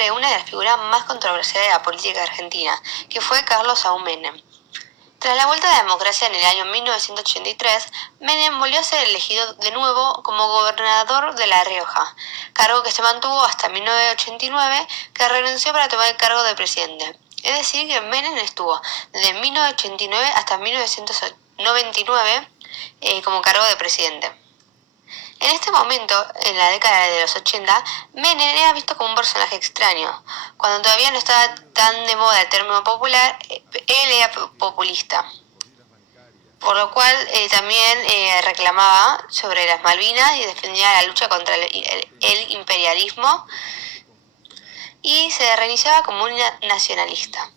sobre una de las figuras más controversiales de la política argentina, que fue Carlos Saúl Menem. Tras la vuelta a la democracia en el año 1983, Menem volvió a ser elegido de nuevo como gobernador de La Rioja, cargo que se mantuvo hasta 1989, que renunció para tomar el cargo de presidente. Es decir, que Menem estuvo desde 1989 hasta 1999 como cargo de presidente. En este momento, en la década de los 80, Menem era visto como un personaje extraño. Cuando todavía no estaba tan de moda el término popular, él era populista. Por lo cual también reclamaba sobre las Malvinas y defendía la lucha contra el imperialismo y se reiniciaba como un nacionalista.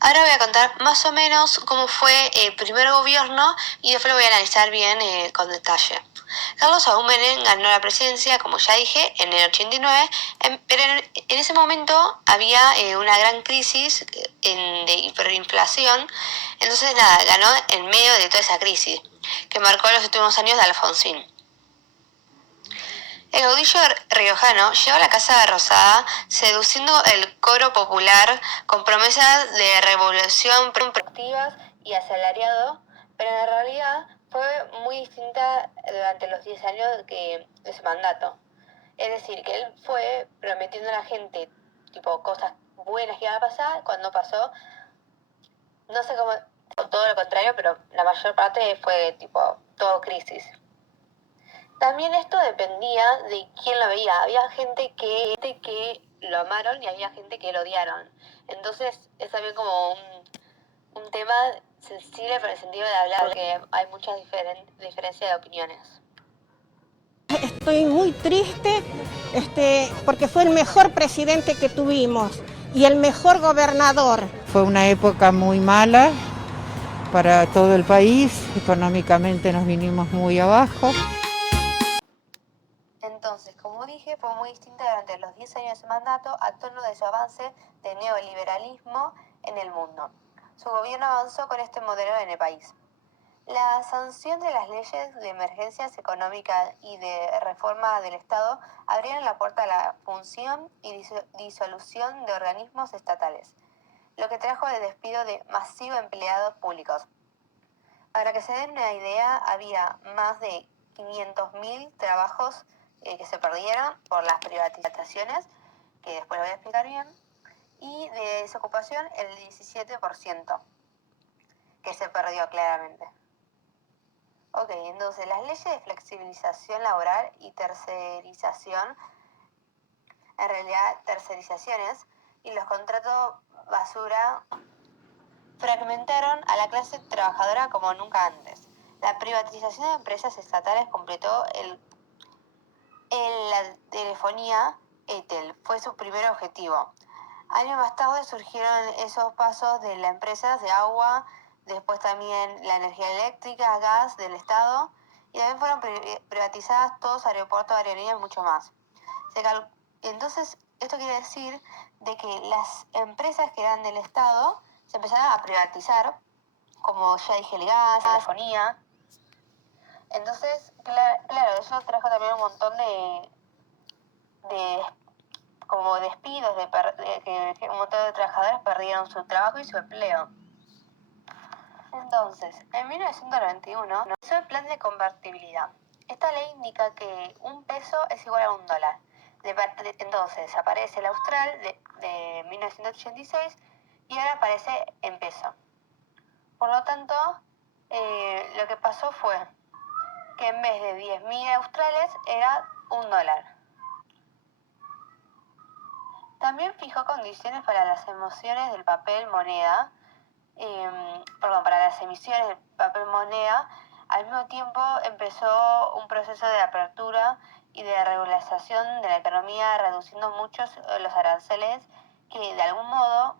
Ahora voy a contar más o menos cómo fue el primer gobierno y después lo voy a analizar bien con detalle. Carlos Saúl Menem ganó la presidencia, como ya dije, en el 89, pero en ese momento había una gran crisis de hiperinflación, entonces nada, ganó en medio de toda esa crisis que marcó los últimos años de Alfonsín. El caudillo riojano llegó a la Casa Rosada seduciendo el coro popular con promesas de revolución productivas y asalariado, pero en realidad fue muy distinta durante los 10 años de su mandato. Es decir, que él fue prometiendo a la gente tipo cosas buenas que iban a pasar, cuando pasó, no sé cómo, todo lo contrario, pero la mayor parte fue tipo todo crisis. También esto dependía de quién lo veía. Había gente que lo amaron y había gente que lo odiaron. Entonces es también como un tema sensible por el sentido de hablar, porque hay muchas diferencias de opiniones. Estoy muy triste porque fue el mejor presidente que tuvimos y el mejor gobernador. Fue una época muy mala para todo el país, económicamente nos vinimos muy abajo. Entonces, como dije, fue muy distinta durante los 10 años de su mandato a tono de su avance de neoliberalismo en el mundo. Su gobierno avanzó con este modelo en el país. La sanción de las leyes de emergencias económicas y de reforma del Estado abrieron la puerta a la función y disolución de organismos estatales, lo que trajo el despido de masivos empleados públicos. Para que se den una idea, había más de 500.000 trabajos que se perdieron por las privatizaciones, que después lo voy a explicar bien, y de desocupación el 17%, que se perdió claramente. Ok, entonces las leyes de flexibilización laboral y tercerización, en realidad tercerizaciones, y los contratos basura fragmentaron a la clase trabajadora como nunca antes. La privatización de empresas estatales completó la telefonía ETEL, fue su primer objetivo. Años más tarde surgieron esos pasos de las empresas de agua, después también la energía eléctrica, gas del Estado, y también fueron privatizadas todos aeropuertos, aerolíneas y mucho más. Entonces, esto quiere decir de que las empresas que eran del Estado se empezaron a privatizar, como ya dije, el gas, la telefonía. Entonces, claro, eso trajo también un montón de como despidos, que un montón de trabajadores perdieron su trabajo y su empleo. Entonces, en 1991 hizo el plan de convertibilidad. Esta ley indica que un peso es igual a un dólar. Entonces aparece el austral de 1986 y ahora aparece en peso. Por lo tanto, lo que pasó fue que en vez de 10.000 australes era un dólar. También fijó condiciones para las emociones del papel moneda, para las emisiones del papel moneda. Al mismo tiempo empezó un proceso de apertura y de regularización de la economía, reduciendo muchos los aranceles que de algún modo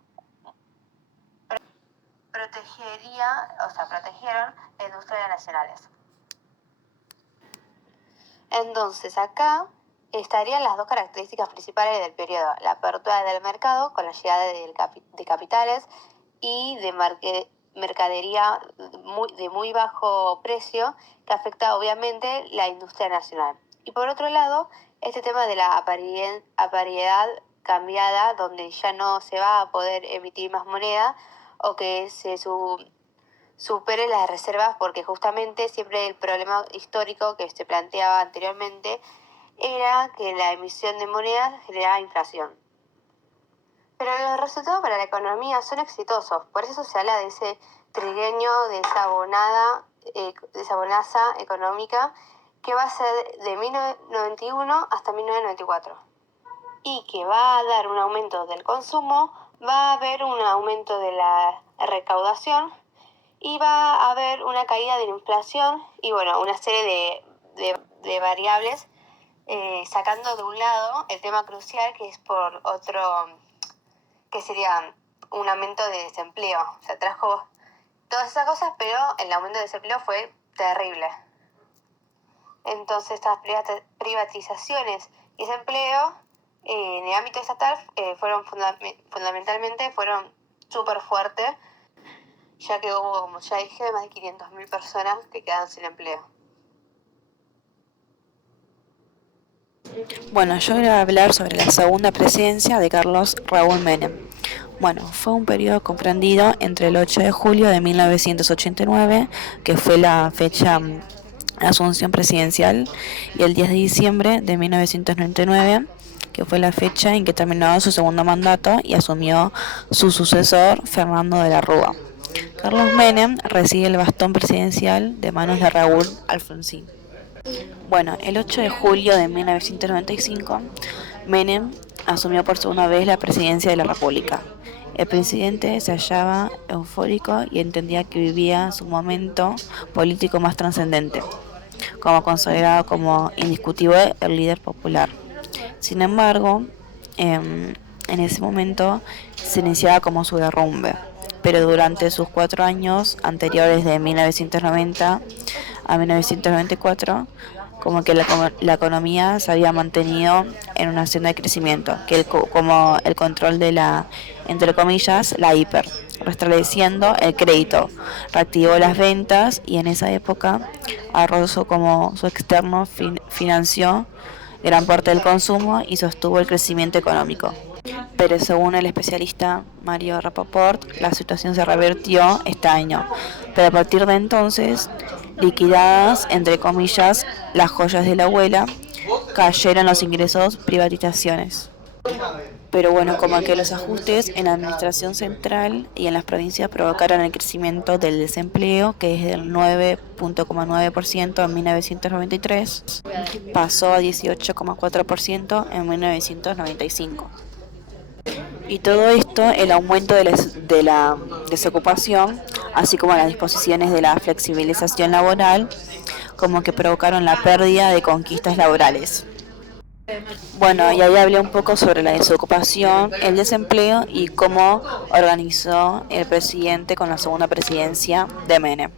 protegieron la industria nacionales. Entonces acá estarían las dos características principales del periodo: la apertura del mercado con la llegada de capitales y de mercadería de muy bajo precio, que afecta obviamente la industria nacional. Y por otro lado, este tema de la aparidad cambiada, donde ya no se va a poder emitir más moneda o que se supere las reservas, porque justamente siempre el problema histórico que se planteaba anteriormente era que la emisión de moneda generaba inflación. Pero los resultados para la economía son exitosos, por eso se habla de ese trigueño de desabonaza económica que va a ser de 1991 hasta 1994 y que va a dar un aumento del consumo, va a haber un aumento de la recaudación y va a haber una caída de la inflación y bueno, una serie de variables, sacando de un lado el tema crucial que es por otro, que sería un aumento de desempleo. O sea, trajo todas esas cosas, pero el aumento de desempleo fue terrible. Entonces estas privatizaciones y desempleo en el ámbito estatal fueron fundamentalmente súper fuertes, ya que hubo, como ya dije, más de 500.000 personas que quedaron sin empleo. Bueno, yo voy a hablar sobre la segunda presidencia de Carlos Raúl Menem. Bueno, fue un periodo comprendido entre el 8 de julio de 1989, que fue la fecha de asunción presidencial, y el 10 de diciembre de 1999, que fue la fecha en que terminó su segundo mandato y asumió su sucesor, Fernando de la Rúa. Carlos Menem recibe el bastón presidencial de manos de Raúl Alfonsín. Bueno, el 8 de julio de 1995, Menem asumió por segunda vez la presidencia de la República. El presidente se hallaba eufórico y entendía que vivía su momento político más trascendente, como considerado como indiscutible el líder popular. Sin embargo, en ese momento se iniciaba como su derrumbe, pero durante sus 4 años anteriores, de 1990 a 1994, como que la economía se había mantenido en una senda de crecimiento, como el control de la, entre comillas, la hiper, restableciendo el crédito, reactivó las ventas y en esa época Arroso como su externo financió gran parte del consumo y sostuvo el crecimiento económico. Pero según el especialista Mario Rapoport, la situación se revirtió este año, pero a partir de entonces, liquidadas, entre comillas, las joyas de la abuela, cayeron los ingresos privatizaciones. Pero bueno, como que los ajustes en la administración central y en las provincias provocaron el crecimiento del desempleo, que es del 9,9% en 1993, pasó a 18,4% en 1995. Y todo esto, el aumento de la desocupación, así como las disposiciones de la flexibilización laboral, como que provocaron la pérdida de conquistas laborales. Bueno, y ahí hablé un poco sobre la desocupación, el desempleo y cómo organizó el presidente con la segunda presidencia de Menem.